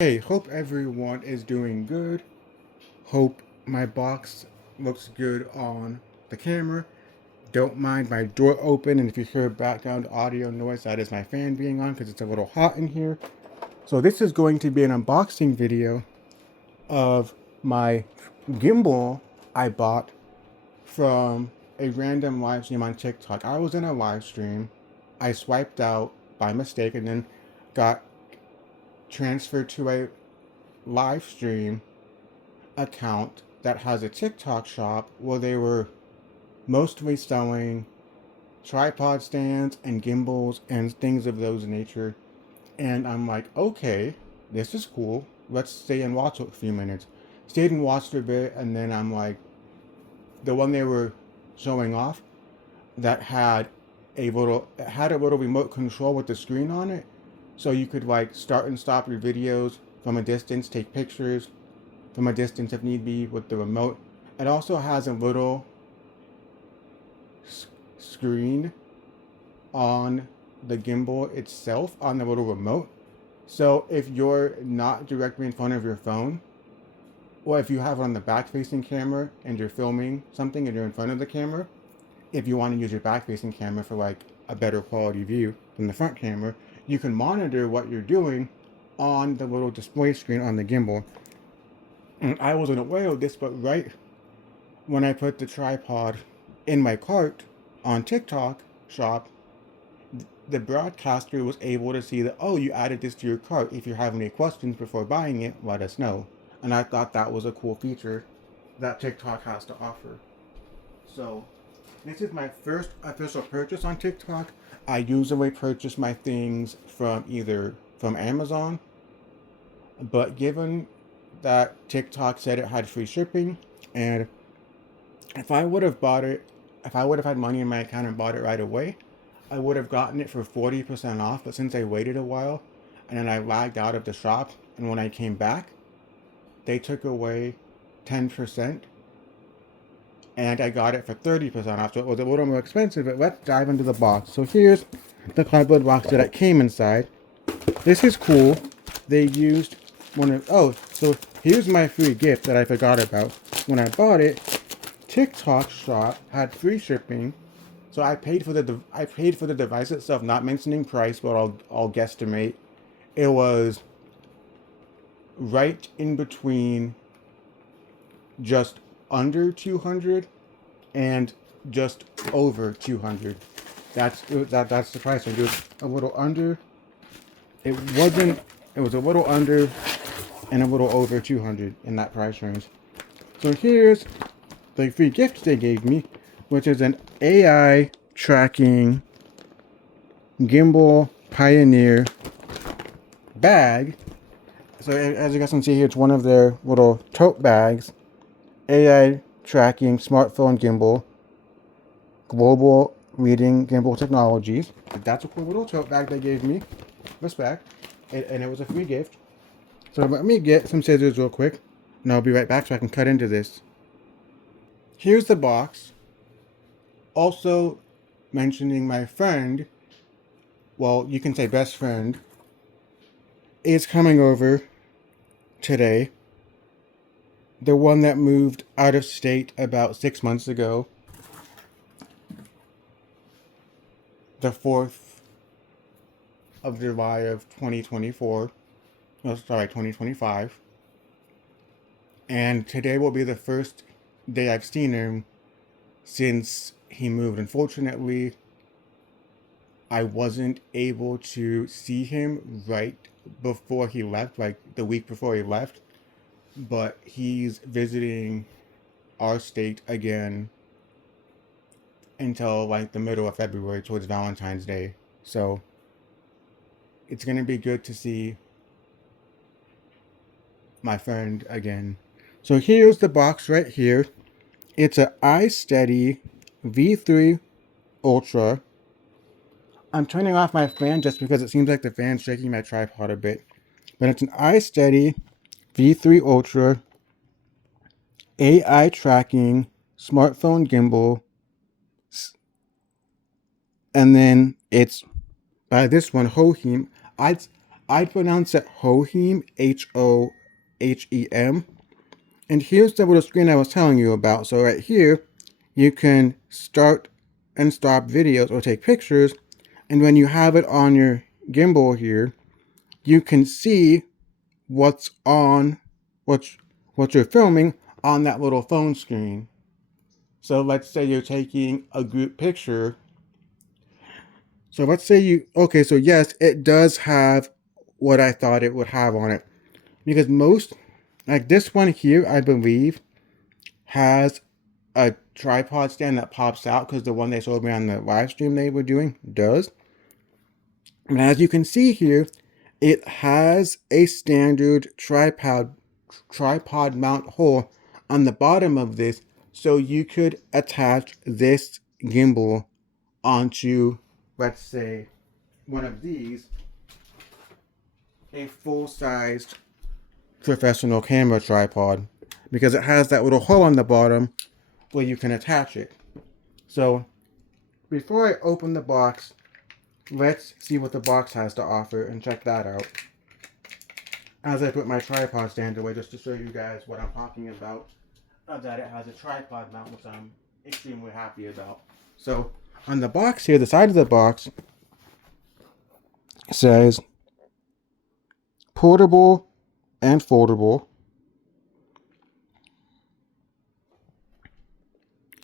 Hey, hope everyone is doing good. Hope my box looks good on the camera. Don't mind my door open, and if you hear background audio noise, that is my fan being on because it's a little hot in here. So this is going to be an unboxing video of my gimbal I bought from a random live stream on TikTok. I was in a live stream. I swiped out by mistake and then got transferred to a live stream account that has a TikTok shop where they were mostly selling tripod stands and gimbals and things of those nature. And I'm like, okay, this is cool. Let's stay and watch it a few minutes. Stayed and watched a bit, and then I'm like, the one they were showing off that had a little remote control with the screen on it, so you could like start and stop your videos from a distance, take pictures from a distance if need be with the remote. It also has a little screen on the gimbal itself on the little remote. So if you're not directly in front of your phone, or if you have it on the back facing camera and you're filming something and you're in front of the camera, if you want to use your back facing camera for like a better quality view than the front camera, you can monitor what you're doing on the little display screen on the gimbal. And I wasn't aware of this, but right when I put the tripod in my cart on TikTok shop, the broadcaster was able to see that, oh, you added this to your cart. If you have any questions before buying it, let us know. And I thought that was a cool feature that TikTok has to offer. So, this is my first official purchase on TikTok. I usually purchase my things from either from Amazon, but given that TikTok said it had free shipping, and if I would have bought it, if I would have had money in my account and bought it right away, I would have gotten it for 40% off. But since I waited a while and then I lagged out of the shop, and when I came back, they took away 10% and I got it for 30% off. So it was a little more expensive, but let's dive into the box. So here's the cardboard box that it came inside. This is cool. They used so here's my free gift that I forgot about. When I bought it, TikTok shop had free shipping, so I paid for the device itself, not mentioning price, but I'll guesstimate it was right in between just under 200 and just over 200. That's the price. It was a little under. It wasn't. It was a little under and a little over 200 in that price range. So here's the free gift they gave me, which is an AI tracking gimbal Pioneer bag. So as you guys can see here, it's one of their little tote bags. AI tracking smartphone gimbal, global reading gimbal technologies. That's a cool little tote bag they gave me. Respect. And it was a free gift. So let me get some scissors real quick, and I'll be right back so I can cut into this. Here's the box. Also mentioning my friend, well, you can say best friend, is coming over today. The one that moved out of state about 6 months ago. The 4th of July of 2024. Oh, sorry, 2025. And today will be the first day I've seen him since he moved. Unfortunately, I wasn't able to see him right before he left, like the week before he left. But he's visiting our state again until like the middle of February towards Valentine's Day. So it's going to be good to see my friend again. So here's the box right here. It's an iSteady V3 Ultra. I'm turning off my fan just because it seems like the fan's shaking my tripod a bit. But it's an iSteady V3 Ultra AI tracking smartphone gimbal. And then it's by this one, Hohim. I pronounce it Hohem, Hohem. And here's the little screen I was telling you about. So right here, you can start and stop videos or take pictures. And when you have it on your gimbal here, you can see what's on, what you're filming on that little phone screen. So let's say you're taking a group picture. So let's say okay, so yes, it does have what I thought it would have on it. Because most, like this one here, I believe, has a tripod stand that pops out because the one they showed me on the live stream they were doing does. And as you can see here, it has a standard tripod mount hole on the bottom of this, so you could attach this gimbal onto, let's say, one of these, a full-sized professional camera tripod, because it has that little hole on the bottom where you can attach it. So before I open the box, let's see what the box has to offer and check that out. As I put my tripod stand away, just to show you guys what I'm talking about, that it has a tripod mount, which I'm extremely happy about. So on the box here, the side of the box says portable and foldable,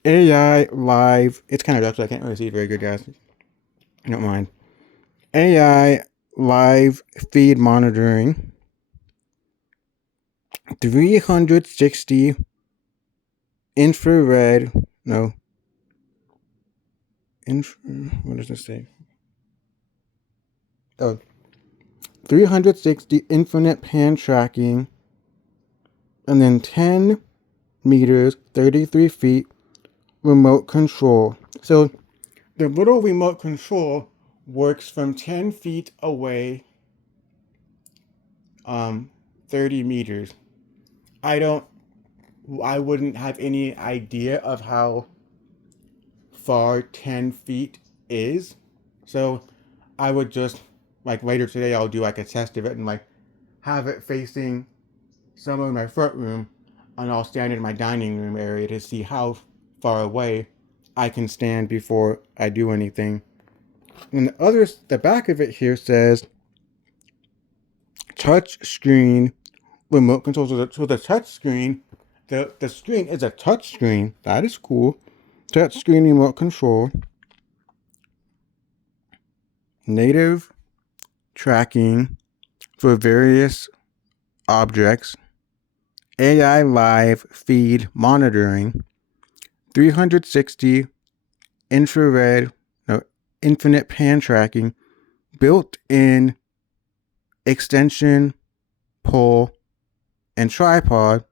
AI live. It's kind of dark, so I can't really see it very good, guys. I don't mind. AI live feed monitoring, 360 infrared, no, what does this say? Oh, 360 infinite pan tracking, and then 10 meters, 33 feet, remote control. So the little remote control works from 10 feet away, 30 meters. I wouldn't have any idea of how far 10 feet is. So I would just, like later today, I'll do like a test of it and like have it facing somewhere in my front room, and I'll stand in my dining room area to see how far away I can stand before I do anything. And the back of it here says touch screen remote control. So the touch screen, the screen is a touch screen. That is cool. Touch screen remote control. Native tracking for various objects. AI live feed monitoring. 360 infrared, no, infinite pan tracking. Built-in extension, pull, and tripod.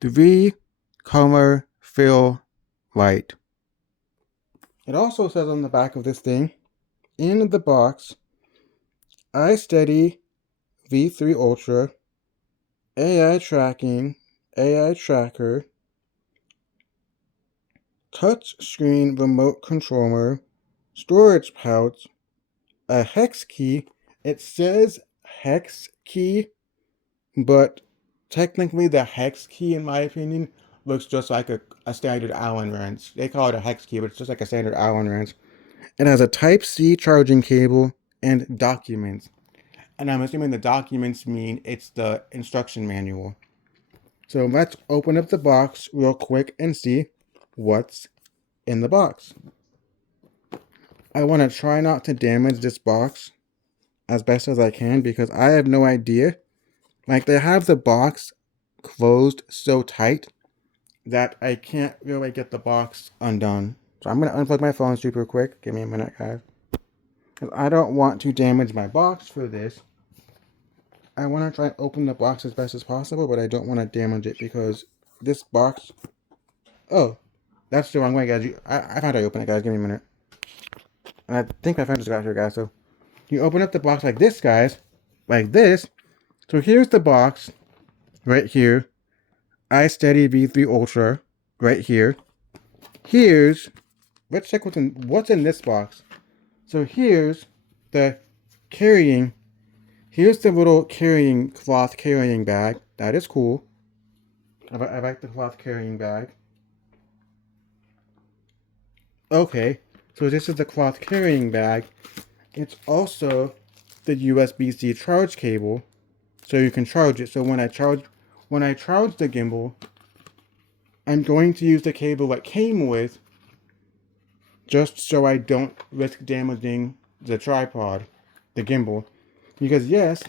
3-color fill light. It also says on the back of this thing, in the box, iSteady V3 Ultra, AI tracking, AI tracker, touch screen remote controller, storage pouch, a hex key. It says hex key, but technically the hex key, in my opinion, looks just like a standard Allen wrench. They call it a hex key, but it's just like a standard Allen wrench. It has a Type-C charging cable and documents. And I'm assuming the documents mean it's the instruction manual. So let's open up the box real quick and see what's in the box. I want to try not to damage this box as best as I can because I have no idea. Like, they have the box closed so tight that I can't really get the box undone. So I'm going to unplug my phone super quick. Give me a minute, guys. Because I don't want to damage my box for this. I want to try and open the box as best as possible, but I don't want to damage it because this box... Oh, that's the wrong way, guys. I found how to open it, guys. Give me a minute. And I think my friend just got here, guys. So you open up the box like this, guys. Like this. So here's the box. Right here. iSteady V3 Ultra. Right here. Here's... Let's check what's in this box. So here's the carrying... here's the little cloth carrying bag. That is cool. I like the cloth carrying bag. Okay, so this is the cloth carrying bag. It's also the USB-C charge cable, so you can charge it. So when I charge the gimbal, I'm going to use the cable it came with, just so I don't risk damaging the tripod, the gimbal. Because yes,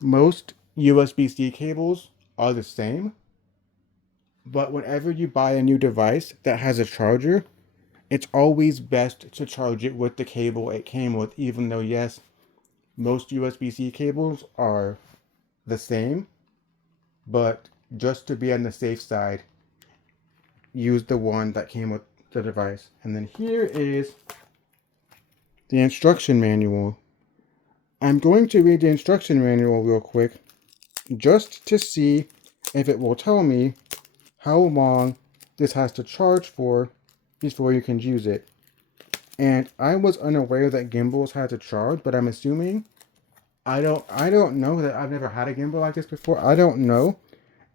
most USB-C cables are the same, but whenever you buy a new device that has a charger, it's always best to charge it with the cable it came with, even though yes, most USB-C cables are the same, but just to be on the safe side, use the one that came with the device. And then here is the instruction manual. I'm going to read the instruction manual real quick just to see if it will tell me how long this has to charge for before you can use it. And I was unaware that gimbals had to charge, but I'm assuming I don't know that I've never had a gimbal like this before. I don't know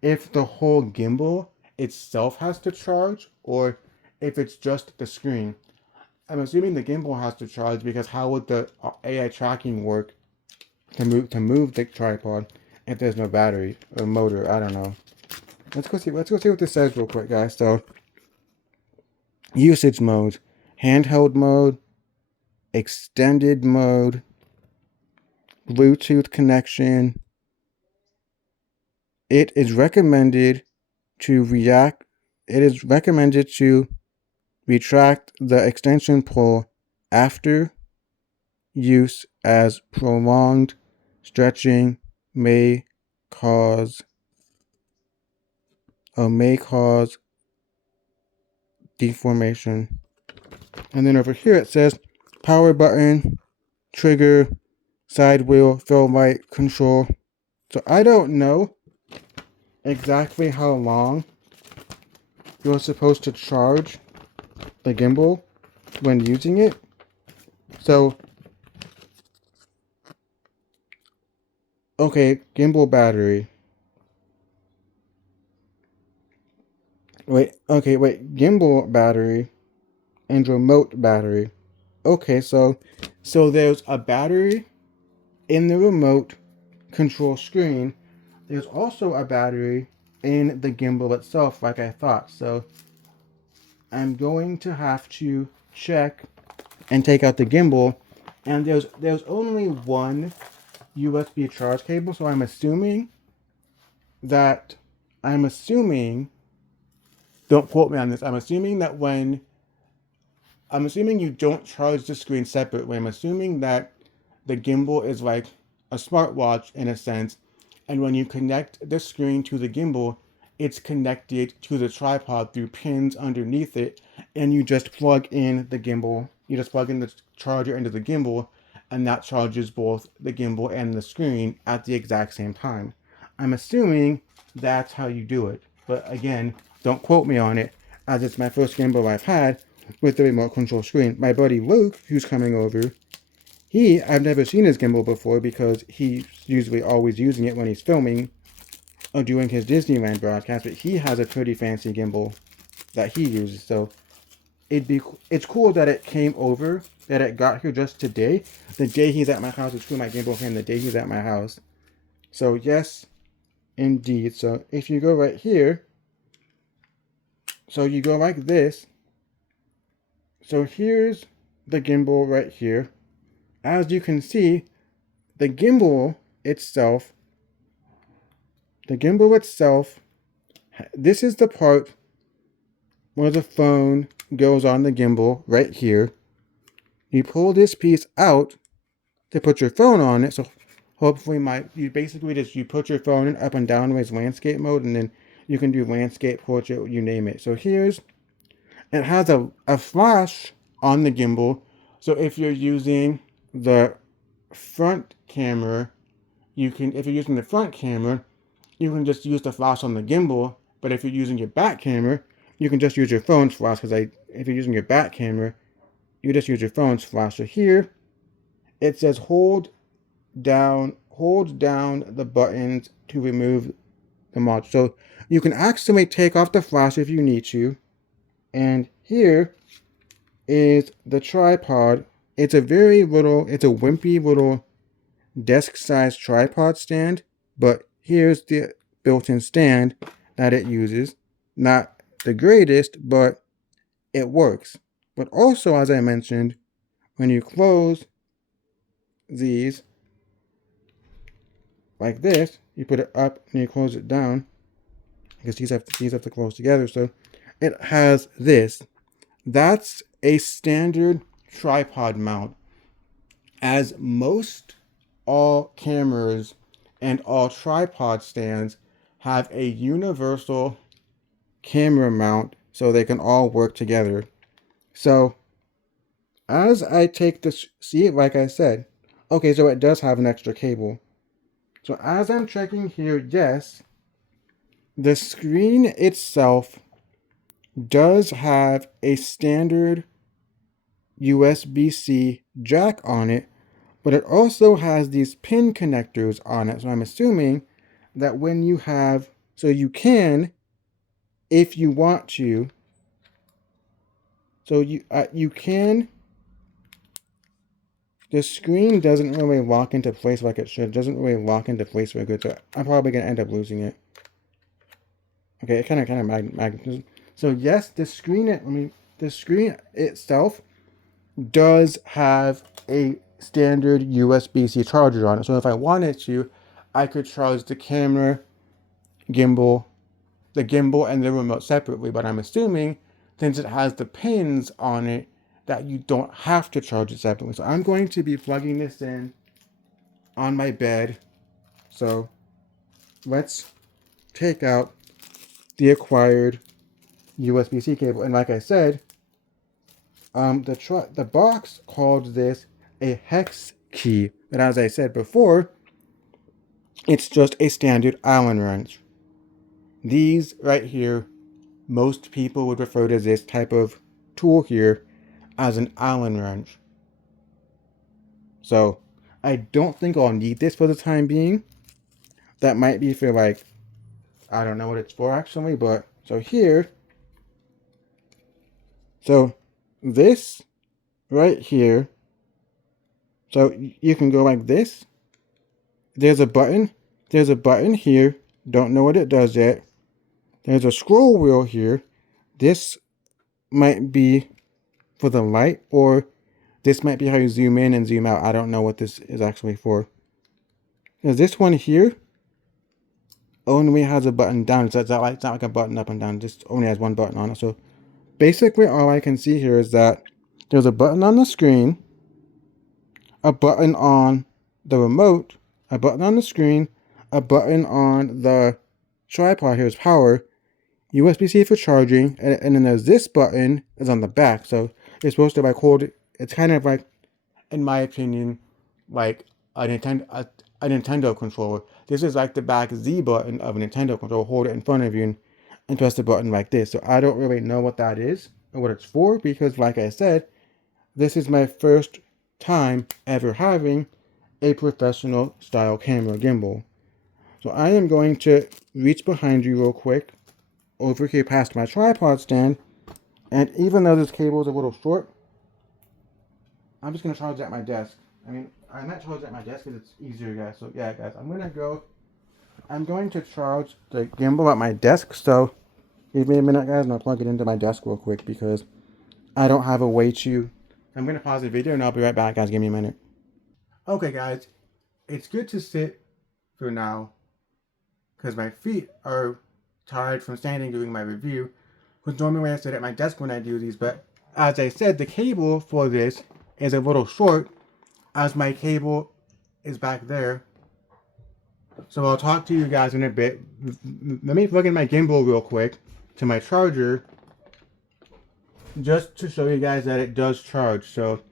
if the whole gimbal itself has to charge or if it's just the screen. I'm assuming the gimbal has to charge because how would the AI tracking work to move the tripod if there's no battery or motor? I don't know. Let's go see what this says real quick, guys. So usage mode, handheld mode, extended mode, Bluetooth connection. It is recommended to react. It is recommended to retract the extension pole after use, as prolonged stretching may cause deformation. And then over here it says power button, trigger, side wheel, fill light control. So I don't know exactly how long you're supposed to charge the gimbal when using it. So, okay, gimbal battery. Wait, gimbal battery and remote battery. Okay, so there's a battery in the remote control screen. There's also a battery in the gimbal itself, like I thought. So I'm going to have to check and take out the gimbal, and there's only one USB charge cable, so I'm assuming don't quote me on this. I'm assuming you don't charge the screen separately. I'm assuming that the gimbal is like a smartwatch in a sense, and when you connect the screen to the gimbal, it's connected to the tripod through pins underneath it, and you just plug in the gimbal. You just plug in the charger into the gimbal, and that charges both the gimbal and the screen at the exact same time. I'm assuming that's how you do it, but again, don't quote me on it, as it's my first gimbal I've had with the remote control screen. My buddy Luke, who's coming over, I've never seen his gimbal before because he's usually always using it when he's filming or doing his Disneyland broadcast, but he has a pretty fancy gimbal that he uses. So it's cool that it came over, that it got here just today. The day he's at my house, it's cool my gimbal came the day he's at my house. So yes, indeed. So if you go right here, so you go like this. So here's the gimbal right here. As you can see, the gimbal itself, this is the part where the phone goes on the gimbal right here. You pull this piece out to put your phone on it. So hopefully you put your phone in up and down ways landscape mode, and then you can do landscape, portrait, you name it. So it has a flash on the gimbal. So if you're using the front camera, if you're using the front camera, you can just use the flash on the gimbal. But if you're using your back camera, you can just use your phone's flash, because if you're using your back camera, you just use your phone's flash. So here, it says hold down hold down the buttons to remove the module. So you can actually take off the flash if you need to. And here is the tripod. It's a wimpy little desk-sized tripod stand, but here's the built-in stand that it uses. Not the greatest, but it works. But also, as I mentioned, when you close these like this, you put it up and you close it down, because these have to close together. So it has this. That's a standard tripod mount, as most all cameras and all tripod stands have a universal camera mount so they can all work together. So as I take this, see, like I said, okay, so it does have an extra cable. So as I'm checking here, yes, the screen itself does have a standard USB-C jack on it, but it also has these pin connectors on it. So I'm assuming that when you have, so you can, if you want to, so you can, the screen doesn't really lock into place like it should. It doesn't really lock into place very good, so I'm probably going to end up losing it. Okay, it kind of magnetism. So yes, the screen itself does have a standard USB-C charger on it. So if I wanted to, I could charge the camera, gimbal, the gimbal and the remote separately, but I'm assuming since it has the pins on it that you don't have to charge it separately. So I'm going to be plugging this in on my bed. So let's take out the acquired USB-C cable. And like I said, the box called this a hex key. But as I said before, it's just a standard Allen wrench. These right here, most people would refer to this type of tool here as an Allen wrench. So I don't think I'll need this for the time being. That might be for like, I don't know what it's for actually, but so here, so this right here, so you can go like this. There's a button here. Don't know what it does yet. There's a scroll wheel here. This might be for the light, or this might be how you zoom in and zoom out. I don't know what this is actually for. There's this one here. Only has a button down. So it's not like a button up and down. Just only has one button on it. So basically all I can see here is that there's a button on the screen, a button on the remote, a button on the screen, a button on the tripod. Here's power, USB-C for charging, and then there's this button is on the back. So it's supposed to like hold it. It's kind of like, in my opinion, like a Nintendo controller. This is like the back Z button of a Nintendo controller. Hold it in front of you and press the button like this. So I don't really know what that is or what it's for, because like I said, this is my first time ever having a professional style camera gimbal. So I am going to reach behind you real quick over here past my tripod stand, and even though this cable is a little short, I'm just going to charge it at my desk. I might charge it at my desk because it's easier, guys. So yeah, guys, I'm going to charge the gimbal at my desk. So give me a minute, guys, and I'll plug it into my desk real quick because I don't have a way to. I'm going to pause the video and I'll be right back, guys. Give me a minute. Okay, guys, it's good to sit for now because my feet are tired from standing doing my review. Because normally I sit at my desk when I do these, but as I said, the cable for this is a little short, as my cable is back there. So I'll talk to you guys in a bit. Let me plug in my gimbal real quick to my charger, just to show you guys that it does charge. So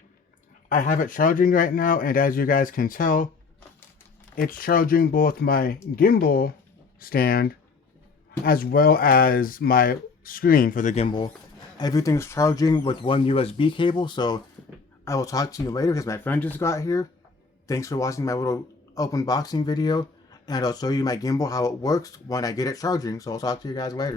I have it charging right now, and as you guys can tell, it's charging both my gimbal stand as well as my screen for the gimbal. Everything's charging with one USB cable, so I will talk to you later because my friend just got here. Thanks for watching my little open boxing video, and I'll show you my gimbal, how it works when I get it charging. So I'll talk to you guys later.